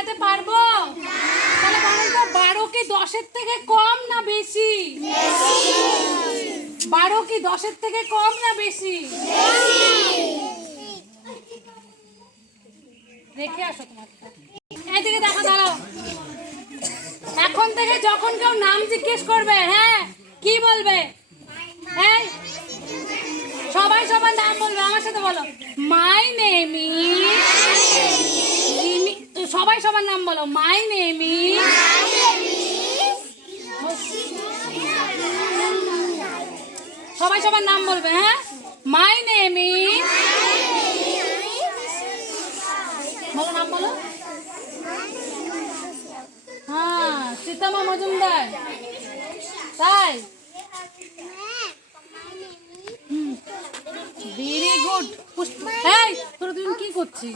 দেখাতে পারবো? তাহলে বলেন তো 12 কি 10-এর থেকে কম না বেশি? 12 কি 10-এর থেকে কম না বেশি? দেখে আসো তোমার এইদিকে দেখো, দাঁড়াও। এখন থেকে যখন কেউ নাম জিজ্ঞেস করবে, হ্যাঁ কি বলবে? এই সবাই সবার নাম বলবে, আমার সাথে বলো। মাই নেম ইজ, সবাই সবার নাম বলো। মাই নেম ইজ, সবাই সবার নাম বলবে। হ্যাঁ, মাই নেম ইজ, বলো নাম বলো। হ্যাঁ, সীতামা মজুমদার। তাই ভেরি গুড। এই তোরা দুজন কি করছিস?